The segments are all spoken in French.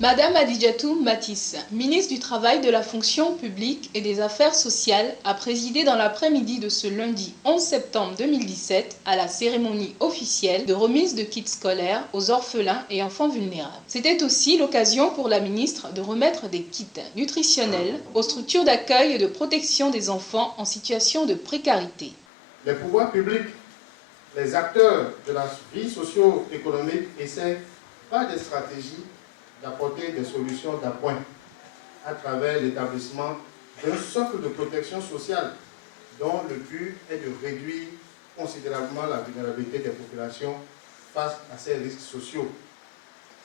Madame Adidjatou Matisse, ministre du Travail, de la Fonction publique et des Affaires sociales, a présidé dans l'après-midi de ce lundi 11 septembre 2017 à la cérémonie officielle de remise de kits scolaires aux orphelins et enfants vulnérables. C'était aussi l'occasion pour la ministre de remettre des kits nutritionnels aux structures d'accueil et de protection des enfants en situation de précarité. Les pouvoirs publics, les acteurs de la vie socio-économique essaient par des stratégies d'apporter des solutions d'appoint à travers l'établissement d'un socle de protection sociale dont le but est de réduire considérablement la vulnérabilité des populations face à ces risques sociaux.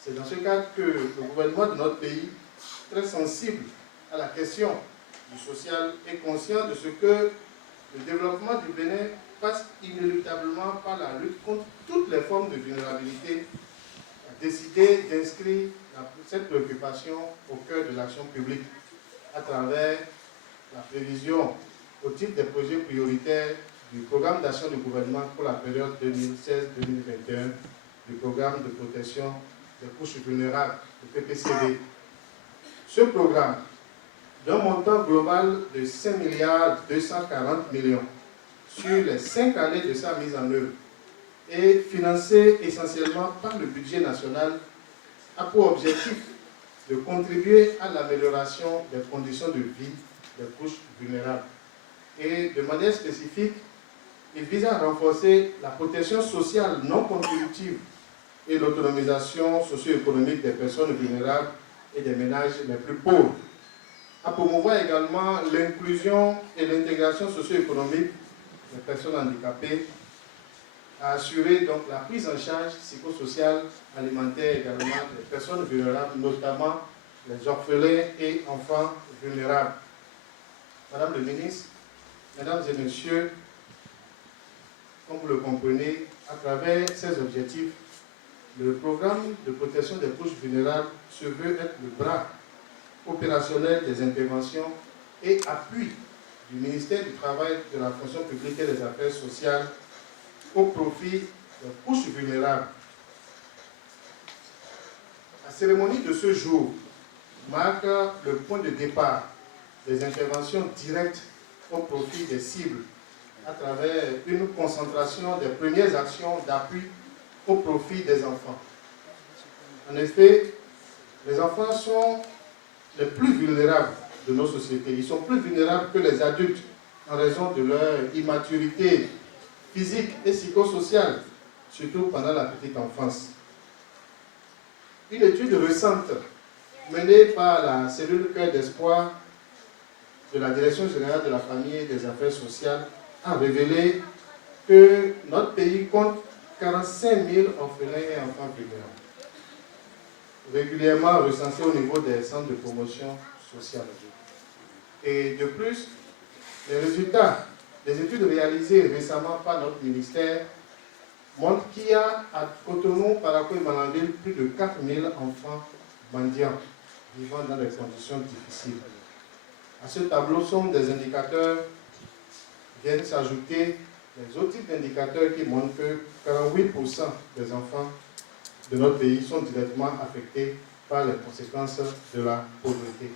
C'est dans ce cadre que le gouvernement de notre pays, très sensible à la question du social, est conscient de ce que le développement du Bénin passe inéluctablement par la lutte contre toutes les formes de vulnérabilité, a décidé d'inscrire cette préoccupation au cœur de l'action publique à travers la prévision au titre des projets prioritaires du programme d'action du gouvernement pour la période 2016-2021, du programme de protection des couches vulnérables, le PPCV. Ce programme, d'un montant global de 5 240 millions sur les 5 années de sa mise en œuvre, est financé essentiellement par le budget national, a pour objectif de contribuer à l'amélioration des conditions de vie des couches vulnérables. Et de manière spécifique, il vise à renforcer la protection sociale non contributive et l'autonomisation socio-économique des personnes vulnérables et des ménages les plus pauvres, à promouvoir également l'inclusion et l'intégration socio-économique des personnes handicapées, à assurer donc la prise en charge psychosociale, alimentaire également des personnes vulnérables, notamment les orphelins et enfants vulnérables. Madame le ministre, Mesdames et Messieurs, comme vous le comprenez, à travers ces objectifs, le programme de protection des couches vulnérables se veut être le bras opérationnel des interventions et appui du ministère du Travail, de la Fonction publique et des Affaires sociales au profit des couches vulnérables. La cérémonie de ce jour marque le point de départ des interventions directes au profit des cibles à travers une concentration des premières actions d'appui au profit des enfants. En effet, les enfants sont les plus vulnérables de nos sociétés. Ils sont plus vulnérables que les adultes en raison de leur immaturité physique et psychosociale, surtout pendant la petite enfance. Une étude récente menée par la cellule Cœur d'Espoir de la Direction générale de la famille et des affaires sociales a révélé que notre pays compte 45 000 orphelins et enfants vulnérables, régulièrement recensés au niveau des centres de promotion sociale. Et de plus, les résultats des études réalisées récemment par notre ministère montrent qu'il y a à Cotonou, Parakou et Malanville plus de 4 000 enfants mendiants vivant dans des conditions difficiles. À ce tableau sont des indicateurs, viennent s'ajouter les autres types d'indicateurs qui montrent que 48% des enfants de notre pays sont directement affectés par les conséquences de la pauvreté.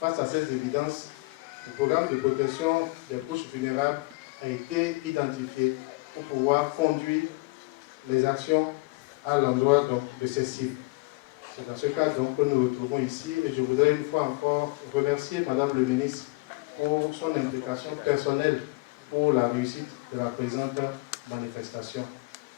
Face à ces évidences, le programme de protection des couches vulnérables a été identifié pour pouvoir conduire les actions à l'endroit de ces cibles. C'est dans ce cadre que nous nous retrouvons ici et je voudrais une fois encore remercier Madame le ministre pour son implication personnelle pour la réussite de la présente manifestation.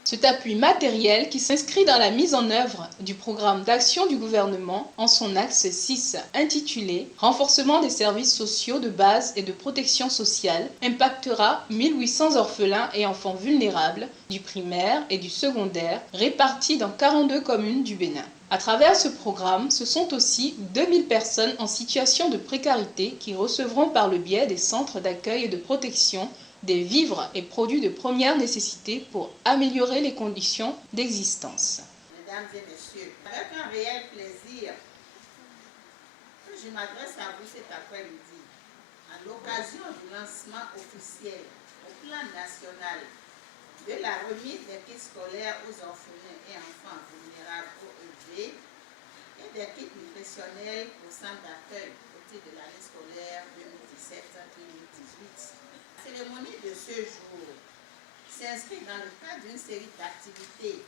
Cet appui matériel qui s'inscrit dans la mise en œuvre du programme d'action du gouvernement en son axe 6 intitulé « Renforcement des services sociaux de base et de protection sociale » impactera 1800 orphelins et enfants vulnérables du primaire et du secondaire répartis dans 42 communes du Bénin. À travers ce programme, ce sont aussi 2000 personnes en situation de précarité qui recevront par le biais des centres d'accueil et de protection des vivres et produits de première nécessité pour améliorer les conditions d'existence. Mesdames et messieurs, avec un réel plaisir, je m'adresse à vous cet après-midi à l'occasion du lancement officiel au plan national de la remise des kits scolaires aux orphelins et enfants vulnérables OEV et des kits nutritionnels au centre d'accueil au titre de l'année scolaire 2017-2018. La cérémonie de ce jour s'inscrit dans le cadre d'une série d'activités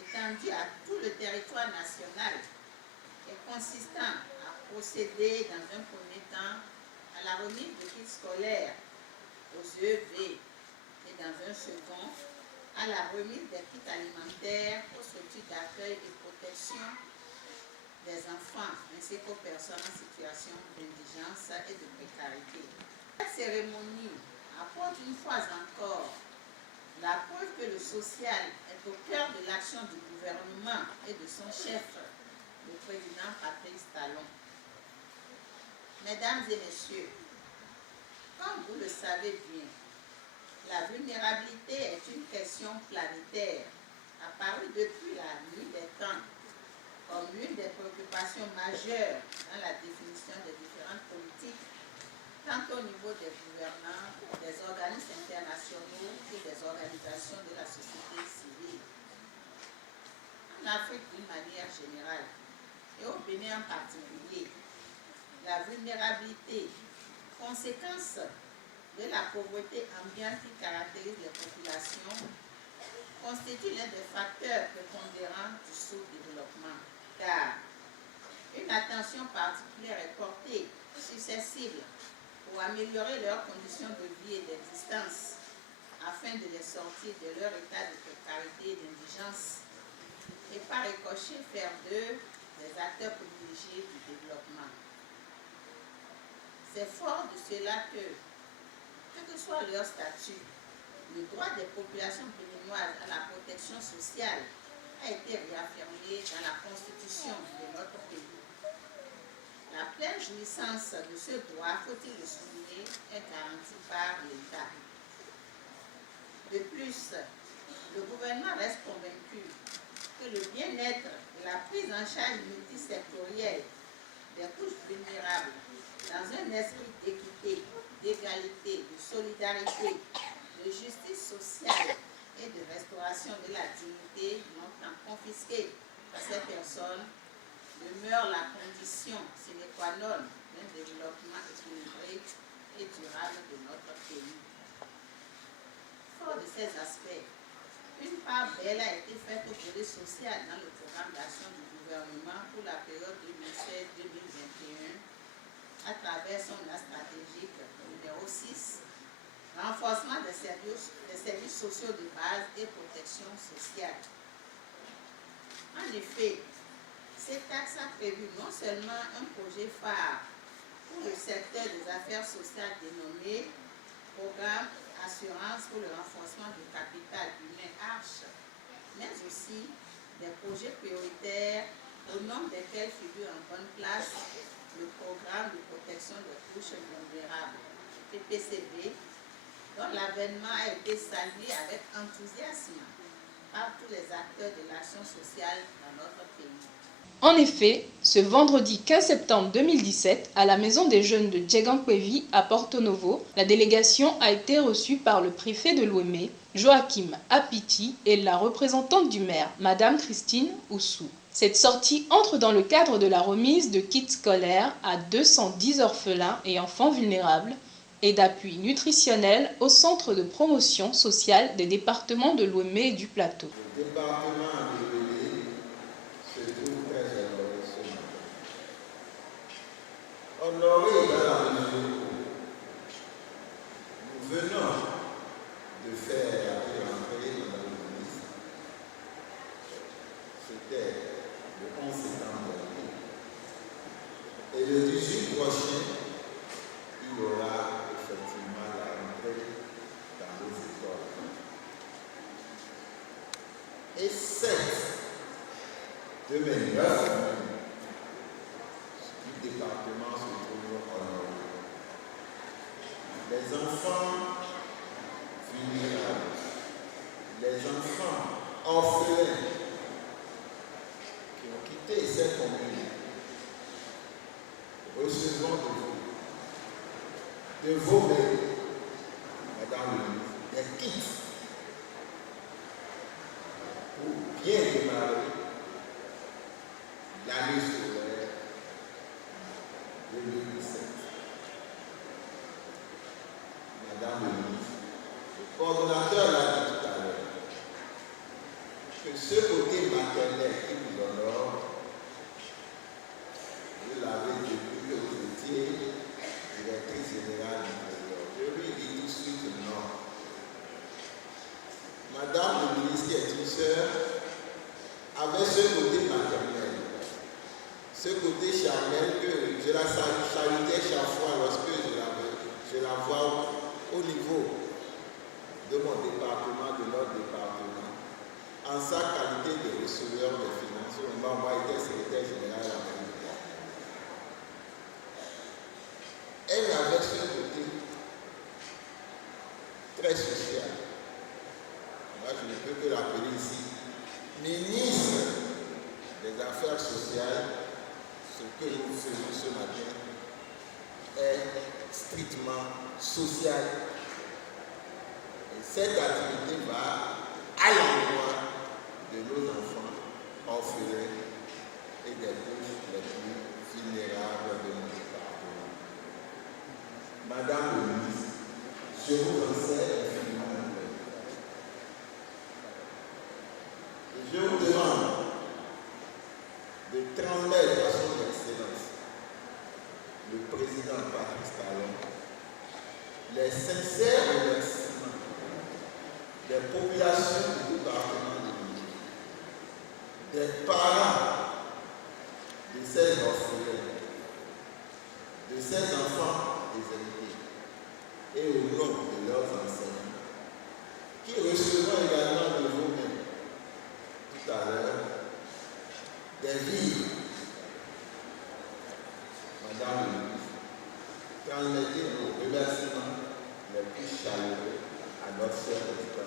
étendues à tout le territoire national et consistant à procéder dans un premier temps à la remise de kits scolaires aux EEV et dans un second à la remise des kits alimentaires aux structures d'accueil et protection des enfants ainsi qu'aux personnes en situation d'indigence et de précarité. Cette cérémonie apporte une fois encore la preuve que le social est au cœur de l'action du gouvernement et de son chef, le président Patrice Talon. Mesdames et messieurs, comme vous le savez bien, la vulnérabilité est une question planétaire, apparue depuis la nuit des temps comme l'une des préoccupations majeures dans la définition des différentes politiques, tant au niveau des gouvernants, des organismes internationaux que des organisations de la société civile. En Afrique d'une manière générale, et au Bénin en particulier, la vulnérabilité, conséquence de la pauvreté ambiante qui caractérise les populations, constitue l'un des facteurs prépondérants du sous-développement, car une attention particulière est portée sur ces cibles pour améliorer leurs conditions de vie et d'existence, afin de les sortir de leur état de précarité et d'indigence, et par ricochet faire d'eux des acteurs privilégiés du développement. C'est fort de cela que soit leur statut, le droit des populations béninoises à la protection sociale a été réaffirmé dans la Constitution de notre pays. La pleine jouissance de ce droit, faut-il le souligner, est garantie par l'État. De plus, le gouvernement reste convaincu que le bien-être et la prise en charge multisectorielle des couches vulnérables dans un esprit d'équité, d'égalité, de solidarité, de justice sociale et de restauration de la dignité longtemps confisquée à ces personnes demeure la condition sine qua non d'un développement équilibré et durable de notre pays. Fort de ces aspects, une part belle a été faite au volet social dans le programme d'action du gouvernement pour la période 2016-2021 à travers son axe stratégique numéro 6, renforcement des services sociaux de base et protection sociale. En effet, cet axe a prévu non seulement un projet phare pour le secteur des affaires sociales dénommé Programme Assurance pour le renforcement du capital humain ARCHE, mais aussi des projets prioritaires au nombre desquels figure en bonne place le programme de protection des couches vulnérables, PPCV, dont l'avènement a été salué avec enthousiasme par tous les acteurs de l'action sociale dans notre pays. En effet, ce vendredi 15 septembre 2017, à la Maison des Jeunes de Djegankwevi à Porto Novo, la délégation a été reçue par le préfet de Lomé, Joachim Apiti, et la représentante du maire, Madame Christine Oussou. Cette sortie entre dans le cadre de la remise de kits scolaires à 210 orphelins et enfants vulnérables et d'appui nutritionnel au centre de promotion sociale des départements de Lomé et du Plateau. Le département de Lomé se trouve très honoré ce matin. Honoré dans la mesure où nous venons de faire rentrer dans le ministre. C'était le 11 septembre dernier. Et le 18 prochain, il y aura effectivement la rentrée dans nos écoles. Et 7 2009, du département se trouve honoré. Les enfants vulnérables, les enfants orphelins qui ont quitté ces communes, recevons de vos mains, Madame le ministre, des kits pour bien démarrer l'année scolaire. 2017. Madame le ministre, le coordonnateur l'a dit tout à l'heure, que ce côté maternel qui vous honore, vous l'avez depuis que vous étiez directrice générale du Trésor. Je lui dis tout de suite non. Madame le ministre, qui est une sœur, avait ce côté maternel, ce côté charnel que je la chahutais chaque fois lorsque je la vois au niveau de mon département, de notre département, en sa qualité de receveur des finances. Au moment où elle était secrétaire général à l'Amérique. Elle avait ce côté très social. Moi, je ne peux que l'appeler ici ministre des Affaires sociales. Ce que nous faisons ce matin est strictement social. Et cette activité va à l'endroit de nos enfants orphelins et des couches les plus vulnérables de notre département. Madame le ministre, je vous en sais infiniment. Et je vous demande de transmettre à son Excellence, le président Patrice Talon, les sincères remerciements des populations du département de l'Union, des parents de ces orphelins, de ces enfants déshérités, et au nom de leurs enseignants, qui recevront également de vous-même tout à l'heure des vivres. Madame le ministre, transmettez nos remerciements les plus chaleureux à notre sœur Estelle.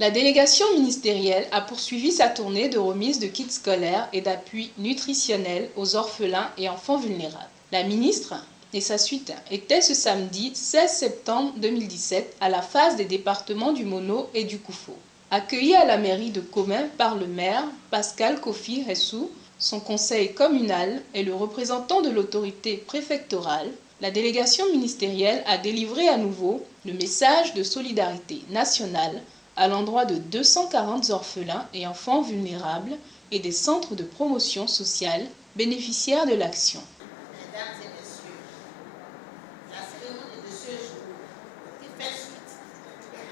La délégation ministérielle a poursuivi sa tournée de remise de kits scolaires et d'appui nutritionnel aux orphelins et enfants vulnérables. La ministre et sa suite étaient ce samedi 16 septembre 2017 à la phase des départements du Mono et du Koufo. Accueillie à la mairie de Commin par le maire Pascal Kofi Ressou, son conseil communal et le représentant de l'autorité préfectorale, la délégation ministérielle a délivré à nouveau le message de solidarité nationale à l'endroit de 240 orphelins et enfants vulnérables et des centres de promotion sociale bénéficiaires de l'action. Mesdames et messieurs, la cérémonie de ce jour qui fait suite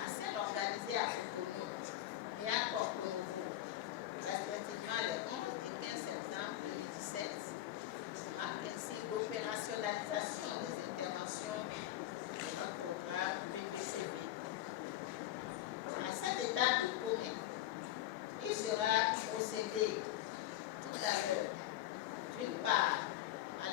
à celle organisée à Cotonou et à Porto-Novo, respectivement les 11 et 15 septembre 2017, marque ainsi l'opérationnalisation des interventions de notre programme PPCB. À cette étape de commun, il sera procédé tout à l'heure, d'une part, à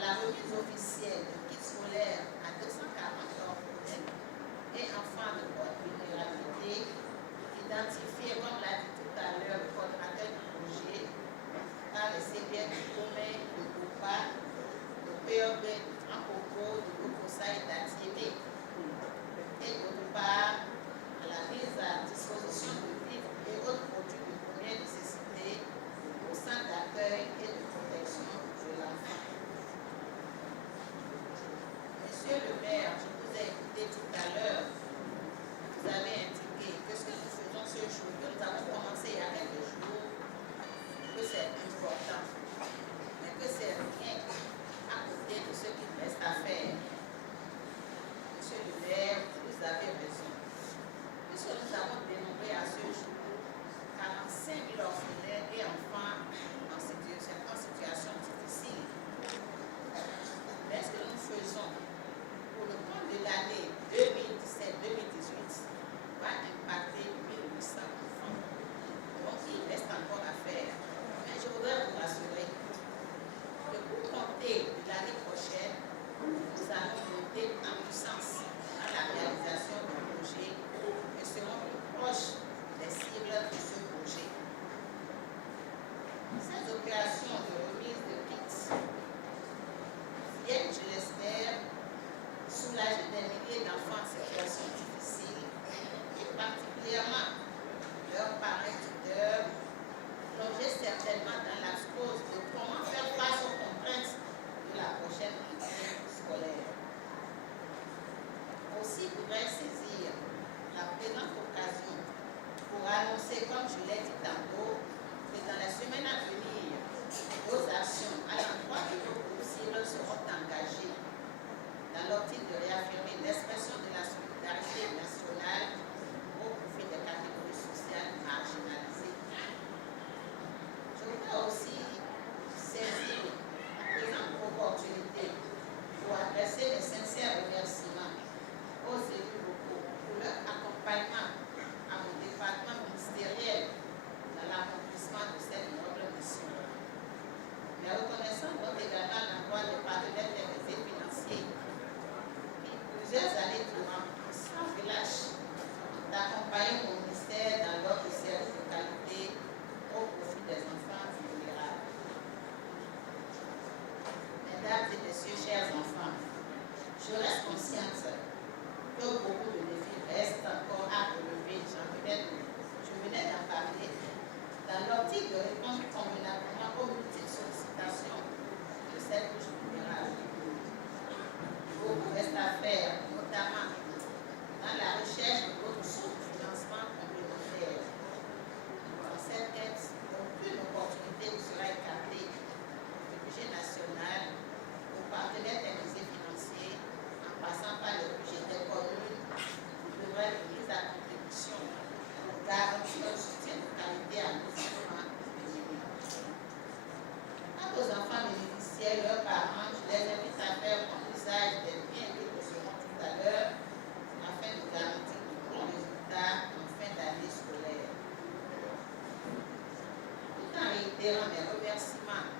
réitérant mes remerciements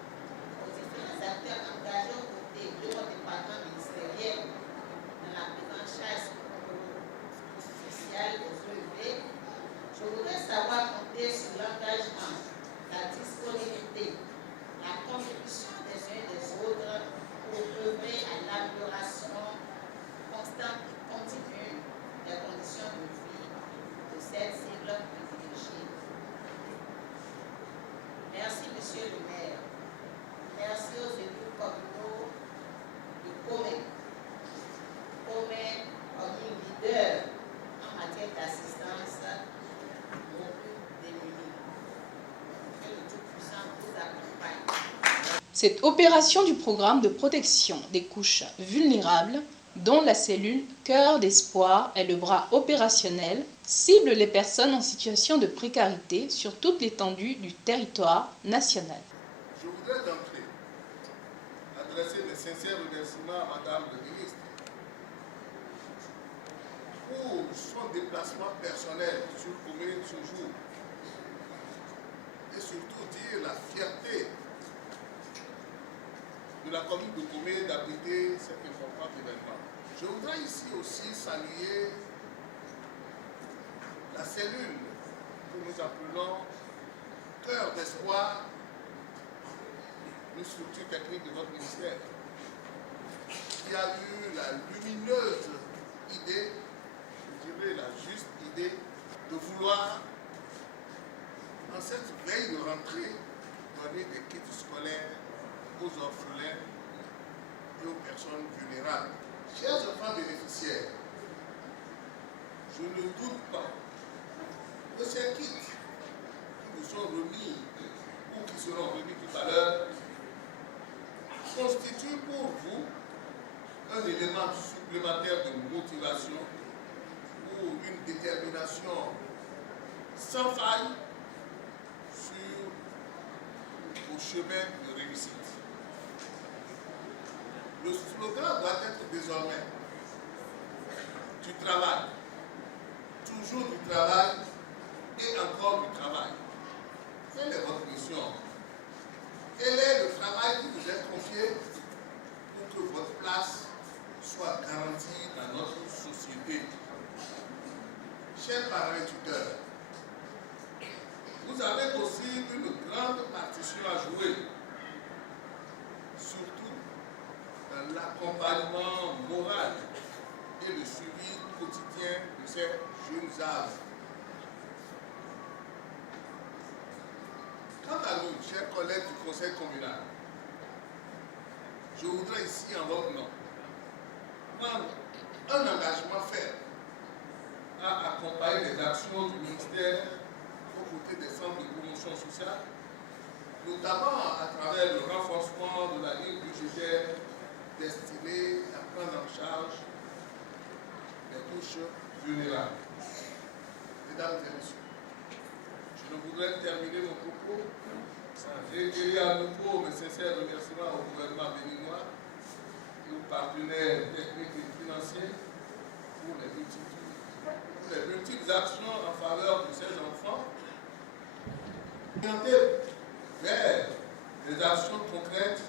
aux différents acteurs engagés aux côtés de mon département ministériel dans la prise en charge sociale des OEV, je voudrais savoir compter sur l'engagement, la disponibilité, la contribution des uns et des autres pour œuvrer à l'amélioration constante et continue des conditions de vie de cette cible privilégiée. Merci, Monsieur le maire. Merci aux élus communaux de Comé. Comé comme leader en matière d'assistance aux plus démunis. Que le Tout-Puissant vous accompagne. Cette opération du programme de protection des couches vulnérables, dont la cellule Cœur d'Espoir est le bras opérationnel, cible les personnes en situation de précarité sur toute l'étendue du territoire national. Je voudrais d'entrée adresser mes sincères remerciements à Madame le ministre pour son déplacement personnel sur Comé ce jour et surtout dire la fierté de la commune de Comé d'abriter cet important événement. Je voudrais ici aussi saluer la cellule que nous appelons Cœur d'Espoir, une structure technique de votre ministère, qui a eu la lumineuse idée, je dirais la juste idée, de vouloir, en cette veille de rentrée, donner des kits scolaires aux orphelins et aux personnes vulnérables. Chers enfants bénéficiaires, je ne doute pas que ces kits qui vous sont remis ou qui seront remis tout à l'heure constituent pour vous un élément supplémentaire de motivation ou une détermination sans faille sur vos chemins de réussite. Le slogan doit être désormais du travail, toujours du travail et encore du travail. Quelle est votre mission? Quel est le travail qui vous est confié pour que votre place soit garantie dans notre société? Chers parents et tuteurs, vous avez aussi une grande partition à jouer, surtout dans l'accompagnement moral et le suivi quotidien de ces jeunes âges. Quant à nous, chers collègues du Conseil communal, je voudrais ici, en votre nom, prendre un engagement ferme à accompagner les actions du ministère aux côtés des centres de promotion sociale, notamment à travers le renforcement de la ligne budgétaire destinée à prendre en charge les couches vulnérables. Mesdames et messieurs, je voudrais terminer mon propos sans réitérer à nouveau mes sincères remerciements au gouvernement béninois et aux partenaires techniques et financiers pour les multiples actions en faveur de ces enfants, orientées vers des actions concrètes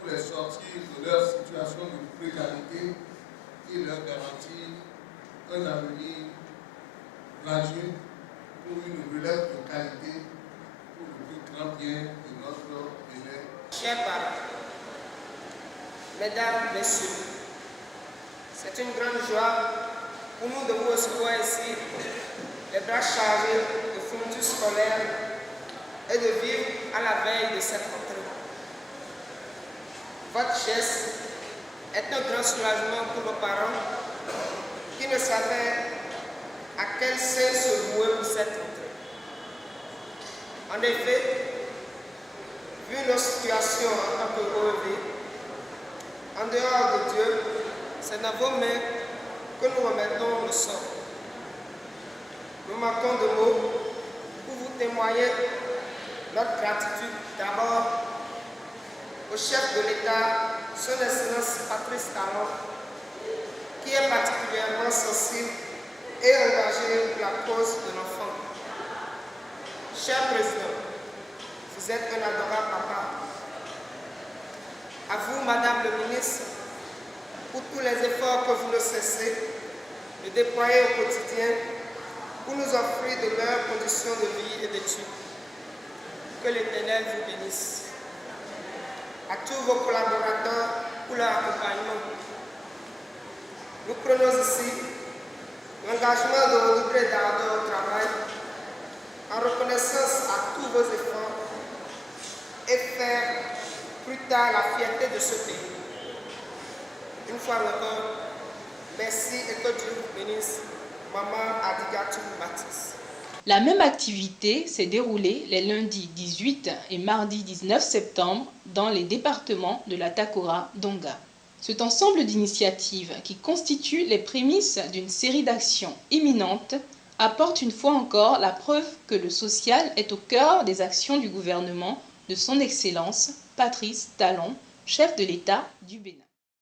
pour les sortir de leur situation de précarité et leur garantir un avenir radieux pour une relève de qualité pour le plus grand bien de notre élève. Chers parents, mesdames, messieurs, c'est une grande joie pour nous de vous recevoir ici, les bras chargés de fournitures scolaires et de vivre à la veille de cette rentrée. Votre geste est un grand soulagement pour nos parents qui ne savaient à quel sein se vouer pour cette rentrée. En effet, vu nos situations en tant que OEV, en dehors de Dieu, c'est dans vos mains que nous remettons le sort. Nous manquons de mots pour vous témoigner notre gratitude d'abord au chef de l'État, Son Excellence Patrice Talon, qui est particulièrement sensible et engagé pour la cause de l'enfant. Cher Président, je Vous êtes un adorable papa. À vous, Madame le ministre, pour tous les efforts que vous ne cessez de déployer au quotidien pour nous offrir de meilleures conditions de vie et d'études. Que l'Éternel vous bénisse. À tous vos collaborateurs pour leur accompagnement. Nous prenons ici l'engagement de redoubler d'ardeur au travail en reconnaissance à tous vos efforts et faire plus tard la fierté de ce pays. Une fois encore, merci et que Dieu vous bénisse. Maman Adigatou Baptiste. La même activité s'est déroulée les lundis 18 et mardi 19 septembre dans les départements de la Takora Donga. Cet ensemble d'initiatives qui constitue les prémices d'une série d'actions imminentes apporte une fois encore la preuve que le social est au cœur des actions du gouvernement de son Excellence Patrice Talon, chef de l'État du Bénin.